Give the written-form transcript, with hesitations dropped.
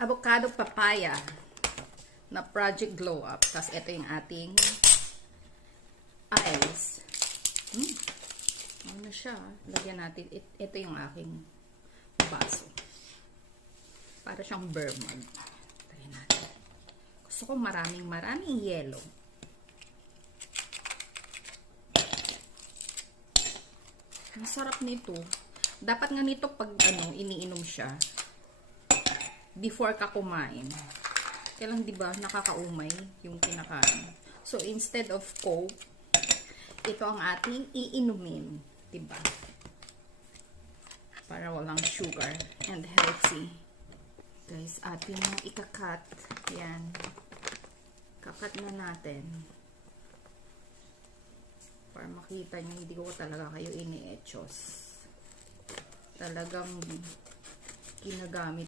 avocado papaya na Project Glow Up. Tapos ito yung ating ice. Ano siya? Lagyan natin. Ito yung aking baso. Para siyang beer mug. Tayin natin. Gusto ko maraming yellow. Ang sarap nito. Dapat nga nito pag iniinom siya before ka kumain. Kaya lang 'di ba nakakaumay yung kinakain. So instead of Coke, ito ang ating iinumin, 'di ba? Para walang sugar and healthy. Guys, atin yung ikakat. Yan. Kakat na natin. Para makita nyo, hindi ko talaga kayo ini-etchos. Talagang ginagamit